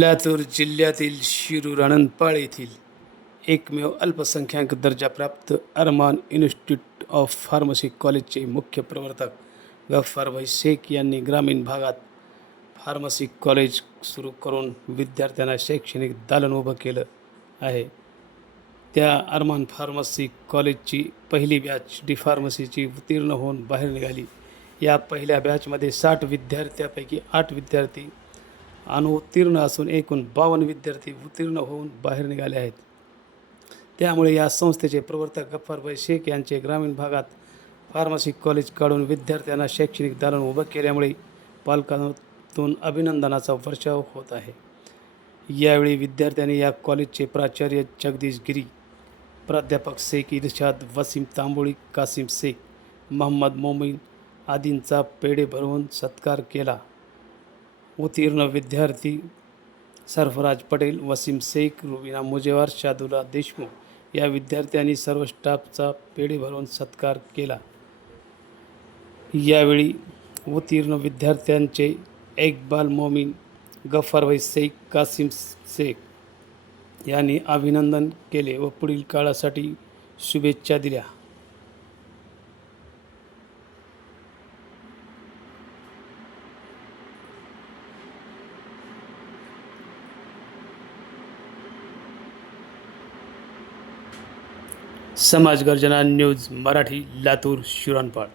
लातूर जिल्ह्यातील शिरूर आनंदपाळ येथील एकमेव अल्पसंख्याक दर्जाप्राप्त अरमान इन्स्टिट्यूट ऑफ फार्मसी कॉलेजचे मुख्य प्रवर्तक गफ्फारभाई शेख यांनी ग्रामीण भागात फार्मसी कॉलेज सुरू करून विद्यार्थ्यांना शैक्षणिक दालन उभं केलं आहे. त्या अरमान फार्मसी कॉलेजची पहिली बॅच डी फार्मसीची उत्तीर्ण होऊन बाहेर निघाली. या पहिल्या बॅचमध्ये साठ विद्यार्थ्यापैकी आठ विद्यार्थी अनुत्तीर्ण असून एकूण बावन्न विद्यार्थी उत्तीर्ण होऊन बाहेर निघाले आहेत. त्यामुळे या संस्थेचे प्रवर्तक गफ्फारभाई शेख यांचे ग्रामीण भागात फार्मसी कॉलेज काढून विद्यार्थ्यांना शैक्षणिक दालन उभं केल्यामुळे पालकांतून अभिनंदनाचा वर्षाव होत आहे. यावेळी विद्यार्थ्यांनी या कॉलेजचे प्राचार्य जगदीश गिरी प्राध्यापक शेख इर्शाद वसीम तांबोळी कासिम शेख मोहम्मद मोमीन आदींचा पेढे भरवून सत्कार केला. उत्तीर्ण विद्यार्थी सरफराज पटेल वसीम शेख रुबिना मुजेवार शादुला देशमुख या विद्यार्थ्यांनी सर्व स्टाफचा पेढे भरवून सत्कार केला. यावेळी उत्तीर्ण विद्यार्थ्यांचे इकबाल मोमीन गफ्फारभाई शेख कासिम शेख यांनी अभिनंदन केले व पुढील काळासाठी शुभेच्छा दिल्या. समाज गर्जना न्यूज मराठी लातूर शिरणपाळ